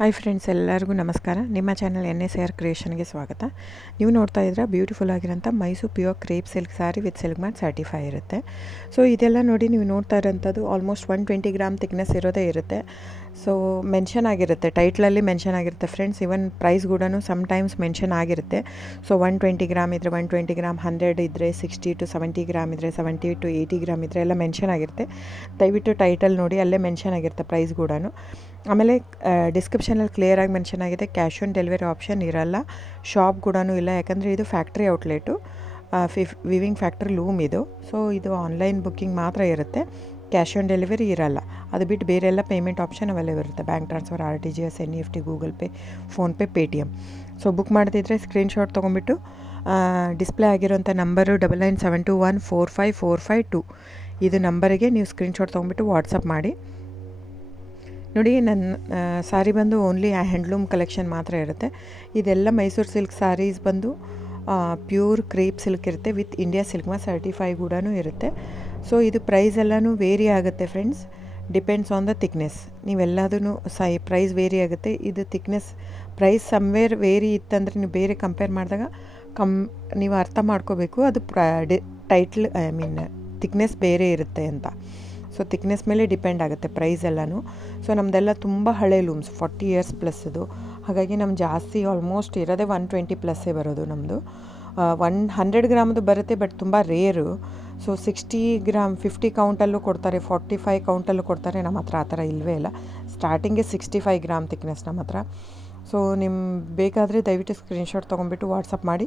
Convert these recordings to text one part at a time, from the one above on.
Hi friends, ಎಲ್ಲರಿಗೂ ನಮಸ್ಕಾರ. ನಿಮ್ಮ ಚಾನಲ್ NSAR ಕ್ರಿಯೇಷನ್ಗೆ ಸ್ವಾಗತ. ನೀವು ನೋಡ್ತಾ ಇದ್ರೆ ಬ್ಯೂಟಿಫುಲ್ ಆಗಿರೋಂಥ Mysore pure crepe silk sari with silk ಮ್ಯಾಟ್ ಸರ್ಟಿಫೈ ಇರುತ್ತೆ. ಸೊ ಇದೆಲ್ಲ ನೋಡಿ ನೀವು ನೋಡ್ತಾ ಇರೋಂಥದ್ದು ಆಲ್ಮೋಸ್ಟ್ 120 ಗ್ರಾಮ್ ಥಿಕ್ನೆಸ್ ಇರೋದೇ ಇರುತ್ತೆ. ಸೊ ಮೆನ್ಷನ್ ಆಗಿರುತ್ತೆ, ಟೈಟ್ಲಲ್ಲಿ ಮೆನ್ಷನ್ ಆಗಿರುತ್ತೆ ಫ್ರೆಂಡ್ಸ್. ಇವನ್ ಪ್ರೈಸ್ ಕೂಡ ಸಮ್ಟೈಮ್ಸ್ ಮೆನ್ಷನ್ ಆಗಿರುತ್ತೆ. ಸೊ 120 ಗ್ರಾಮ್ ಇದ್ದರೆ 120 ಗ್ರಾಮ್, 100 ಇದ್ದರೆ 60 to 70 ಗ್ರಾಮ್ ಇದ್ದರೆ 70 to 80 ಗ್ರಾಮ್ ಇದ್ದರೆ ಎಲ್ಲ ಮೆನ್ಷನ್ ಆಗಿರುತ್ತೆ. ದಯವಿಟ್ಟು ಟೈಟಲ್ ನೋಡಿ, ಅಲ್ಲೇ ಮೆನ್ಷನ್ ಆಗಿರುತ್ತೆ ಪ್ರೈಸ್ ಕೂಡ. ಆಮೇಲೆ ಡಿಸ್ಕ್ರಿಪ್ಷನಲ್ಲಿ ಕ್ಲಿಯರಾಗಿ ಮೆನ್ಷನ್ ಆಗಿದೆ, ಕ್ಯಾಶ್ ಆನ್ ಡೆಲಿವರಿ ಆಪ್ಷನ್ ಇರಲ್ಲ, ಶಾಪ್ ಕೂಡ ಇಲ್ಲ. ಯಾಕಂದರೆ ಇದು factory outlet, viewing factory loom ಇದು. ಸೊ ಇದು ಆನ್ಲೈನ್ ಬುಕ್ಕಿಂಗ್ ಮಾತ್ರ ಇರುತ್ತೆ, ಕ್ಯಾಶ್ ಆನ್ ಡೆಲಿವರಿ ಇರಲ್ಲ. ಅದು ಬಿಟ್ಟು ಬೇರೆ ಎಲ್ಲ ಪೇಮೆಂಟ್ ಆಪ್ಷನ್ ಅವೈಲೇಬಲ್ ಇರುತ್ತೆ, bank transfer, RTGS, NEFT, Google pay, PhonePe, Paytm. So book ಮಾಡ್ತಿದ್ರೆ ಸ್ಕ್ರೀನ್ಶಾಟ್ ತೊಗೊಂಬಿಟ್ಟು ಡಿಸ್ಪ್ಲೇ ಆಗಿರೋಂಥ ನಂಬರು 9972145452 ಇದು ನಂಬರಿಗೆ ನೀವು ಸ್ಕ್ರೀನ್ಶಾಟ್ ತೊಗೊಂಬಿಟ್ಟು ವಾಟ್ಸಪ್ ಮಾಡಿ. ನೋಡಿ, ನನ್ನ ಸ್ಯಾರಿ ಬಂದು ಓನ್ಲಿ ಹ್ಯಾಂಡ್ಲೂಮ್ ಕಲೆಕ್ಷನ್ ಮಾತ್ರ ಇರುತ್ತೆ. ಇದೆಲ್ಲ ಮೈಸೂರು ಸಿಲ್ಕ್ ಸ್ಯಾರೀಸ್ ಬಂದು ಪ್ಯೂರ್ ಕ್ರೇಪ್ ಸಿಲ್ಕ್ ಇರುತ್ತೆ, ವಿತ್ ಇಂಡಿಯಾ ಸಿಲ್ಕ್ ಮ್ಯಾಟ್ ಸರ್ಟಿಫೈ ಕೂಡ ಇರುತ್ತೆ. ಸೊ ಇದು ಪ್ರೈಸ್ ಎಲ್ಲನೂ ವೇರಿ ಆಗುತ್ತೆ friends, depends on the thickness. ನೀವೆಲ್ಲದೂ ಪ್ರೈಸ್ ವೇರಿ ಆಗುತ್ತೆ. ಇದು ಥಿಕ್ನೆಸ್ ಪ್ರೈಸ್ ಸಮ್ವೇರ್ ವೇರಿ ಇತ್ತಂದರೆ ನೀವು ಬೇರೆ ಕಂಪೇರ್ ಮಾಡಿದಾಗ ನೀವು ಅರ್ಥ ಮಾಡ್ಕೋಬೇಕು, ಅದು ಟೈಟ್ಲ್ ಥಿಕ್ನೆಸ್ ಬೇರೆ ಇರುತ್ತೆ ಅಂತ. ಸೊ ಥಿಕ್ನೆಸ್ ಮೇಲೆ ಡಿಪೆಂಡ್ ಆಗುತ್ತೆ ಪ್ರೈಸ್ ಎಲ್ಲನೂ. ಸೊ ನಮ್ಮದೆಲ್ಲ ತುಂಬ ಹಳೆ ಲೂಮ್ಸ್, 40 ಇಯರ್ಸ್ ಪ್ಲಸ್ ಅದು. ಹಾಗಾಗಿ ನಮ್ಮ ಜಾಸ್ತಿ ಆಲ್ಮೋಸ್ಟ್ ಇರೋದೇ 120 ಪ್ಲಸ್ಸೇ ಬರೋದು ನಮ್ಮದು. 100 ಗ್ರಾಮದು ಬರುತ್ತೆ, ಬಟ್ ತುಂಬ ರೇರು. ಸೊ 60 ಗ್ರಾಮ್ 50 ಕೌಂಟಲ್ಲೂ ಕೊಡ್ತಾರೆ, 45 ಕೌಂಟಲ್ಲೂ ಕೊಡ್ತಾರೆ. ನಮ್ಮ ಹತ್ರ ಆ ಥರ ಇಲ್ಲವೇ ಇಲ್ಲ. ಸ್ಟಾರ್ಟಿಂಗೇ 65 ಗ್ರಾಮ್ ಥಿಕ್ನೆಸ್ ನಮ್ಮ ಹತ್ರ. ಸೊ ಬೇಕಾದರೆ ದಯವಿಟ್ಟು ಸ್ಕ್ರೀನ್ಶಾಟ್ ತೊಗೊಂಬಿಟ್ಟು ವಾಟ್ಸಪ್ ಮಾಡಿ.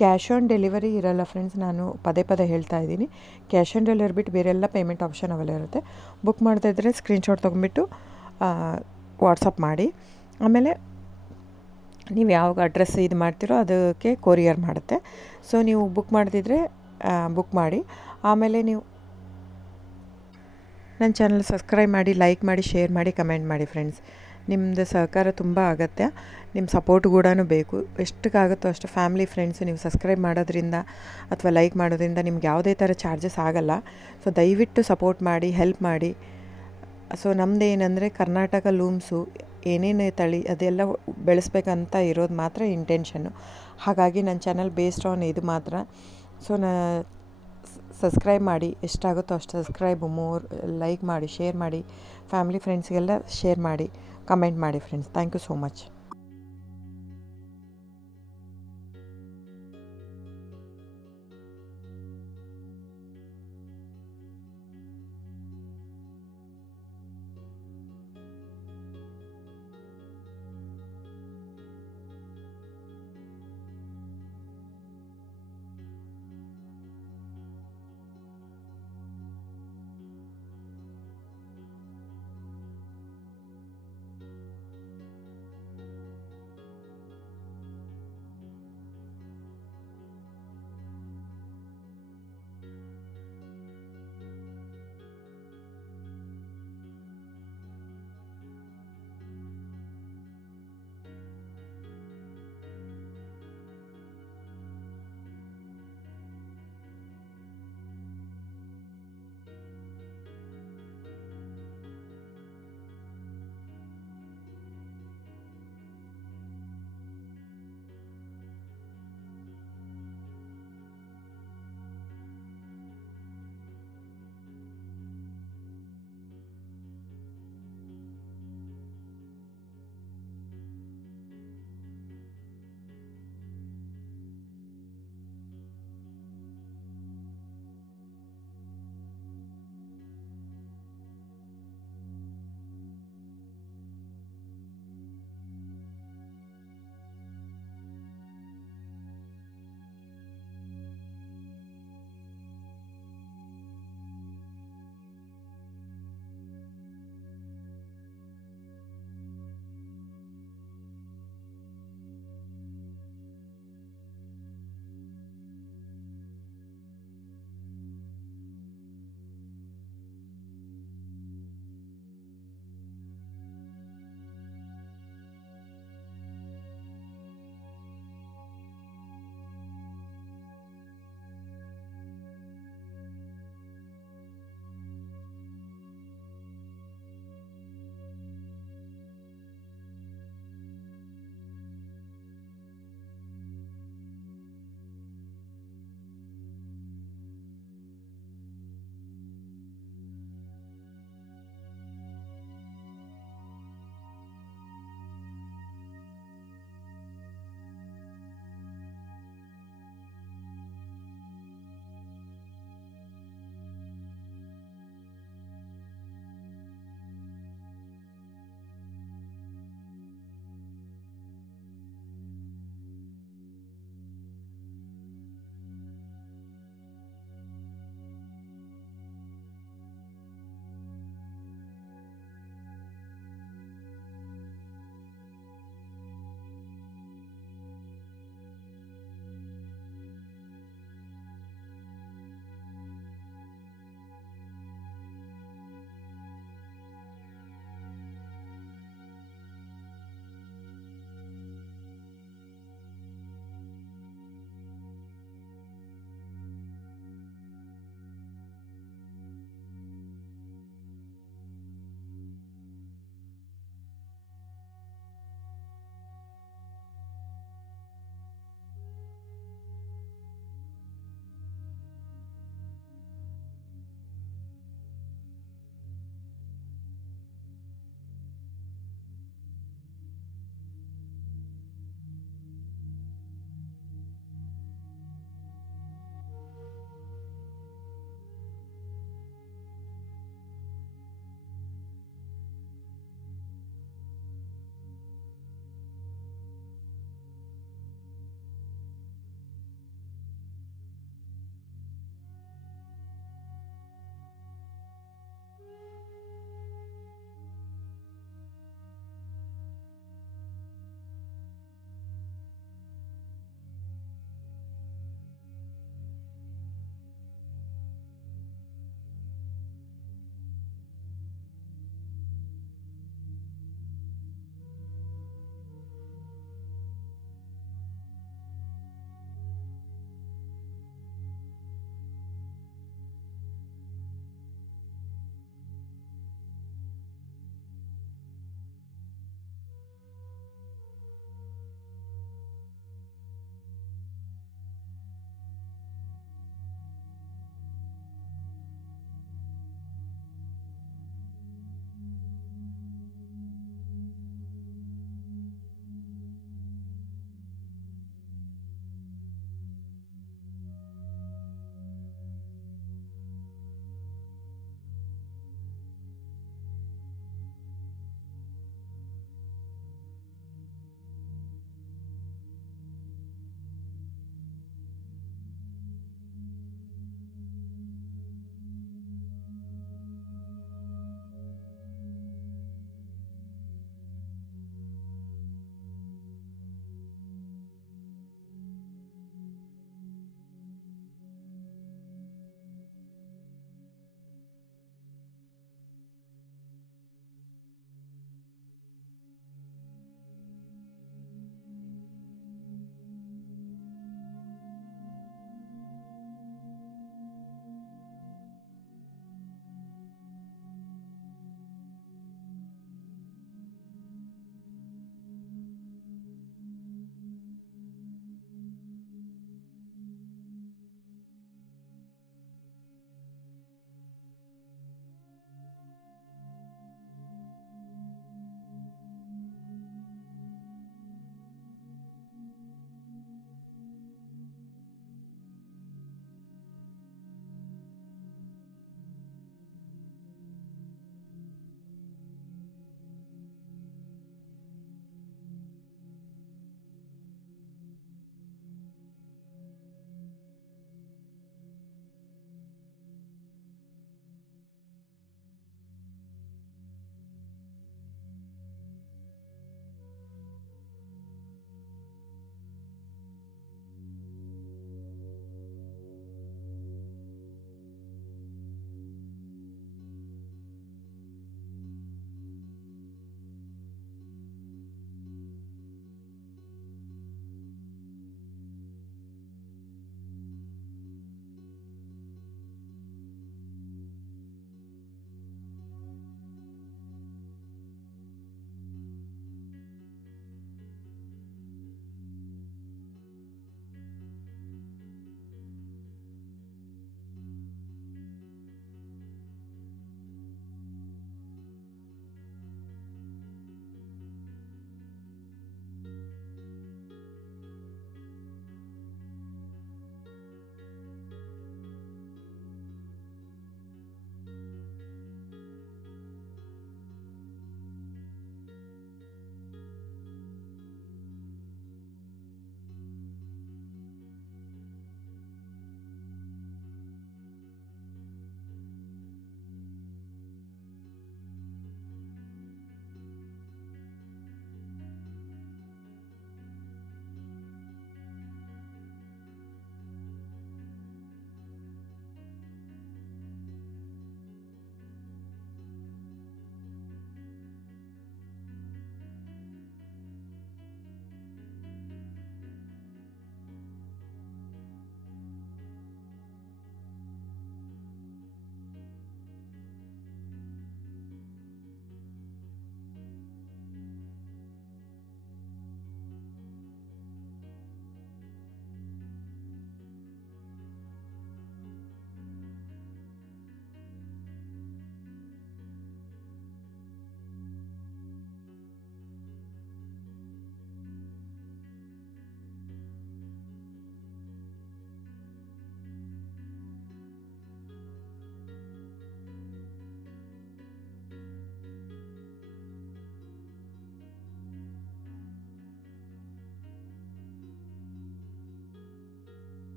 ಕ್ಯಾಶ್ ಆನ್ ಡೆಲಿವರಿ ಇರಲ್ಲ ಫ್ರೆಂಡ್ಸ್, ನಾನು ಪದೇ ಪದೇ ಹೇಳ್ತಾ ಇದ್ದೀನಿ. ಕ್ಯಾಶ್ ಆನ್ ಡೆಲಿವರಿ ಬಿಟ್ಟು ಬೇರೆಲ್ಲ ಪೇಮೆಂಟ್ ಆಪ್ಷನ್ ಅವೈಲೇಬಲ್ ಇರುತ್ತೆ. ಬುಕ್ ಮಾಡ್ತಾ ಇದ್ದರೆ ಸ್ಕ್ರೀನ್ಶಾಟ್ ತೊಗೊಂಬಿಟ್ಟು ವಾಟ್ಸಪ್ ಮಾಡಿ. ಆಮೇಲೆ ನೀವು ಯಾವ ಅಡ್ರೆಸ್ ಇದು ಮಾಡ್ತೀರೋ ಅದಕ್ಕೆ ಕೊರಿಯರ್ ಮಾಡುತ್ತೆ. ಸೊ ನೀವು ಬುಕ್ ಮಾಡ್ತಿದ್ರೆ ಬುಕ್ ಮಾಡಿ. ಆಮೇಲೆ ನೀವು ನನ್ನ ಚಾನಲ್ ಸಬ್ಸ್ಕ್ರೈಬ್ ಮಾಡಿ, ಲೈಕ್ ಮಾಡಿ, ಶೇರ್ ಮಾಡಿ, ಕಮೆಂಟ್ ಮಾಡಿ ಫ್ರೆಂಡ್ಸ್. ನಿಮ್ಮದು ಸಹಕಾರ ತುಂಬ ಅಗತ್ಯ, ನಿಮ್ಮ ಸಪೋರ್ಟ್ ಕೂಡ ಬೇಕು. ಎಷ್ಟಕ್ಕಾಗುತ್ತೋ ಅಷ್ಟು ಫ್ಯಾಮಿಲಿ, ಫ್ರೆಂಡ್ಸು ನೀವು ಸಬ್ಸ್ಕ್ರೈಬ್ ಮಾಡೋದ್ರಿಂದ ಅಥವಾ ಲೈಕ್ ಮಾಡೋದ್ರಿಂದ ನಿಮ್ಗೆ ಯಾವುದೇ ಥರ ಚಾರ್ಜಸ್ ಆಗಲ್ಲ. ಸೊ ದಯವಿಟ್ಟು ಸಪೋರ್ಟ್ ಮಾಡಿ, ಹೆಲ್ಪ್ ಮಾಡಿ. ಸೊ ನಮ್ಮದು ಏನಂದರೆ ಕರ್ನಾಟಕ ಲೂಮ್ಸು ಏನೇನು ತಳಿ ಅದೆಲ್ಲ ಬೆಳೆಸ್ಬೇಕಂತ ಇರೋದು ಮಾತ್ರ ಇಂಟೆನ್ಷನ್ನು. ಹಾಗಾಗಿ ನನ್ನ ಚಾನಲ್ ಬೇಸ್ಡ್ ಆನ್ ಇದು ಮಾತ್ರ. ಸೊ ಸಬ್ಸ್ಕ್ರೈಬ್ ಮಾಡಿ, ಎಷ್ಟಾಗುತ್ತೋ ಅಷ್ಟು ಸಬ್ಸ್ಕ್ರೈಬ್, ಲೈಕ್ ಮಾಡಿ, ಶೇರ್ ಮಾಡಿ, ಫ್ಯಾಮಿಲಿ ಫ್ರೆಂಡ್ಸ್ಗೆಲ್ಲ ಶೇರ್ ಮಾಡಿ, ಕಮೆಂಟ್ ಮಾಡಿ friends. Thank you so much.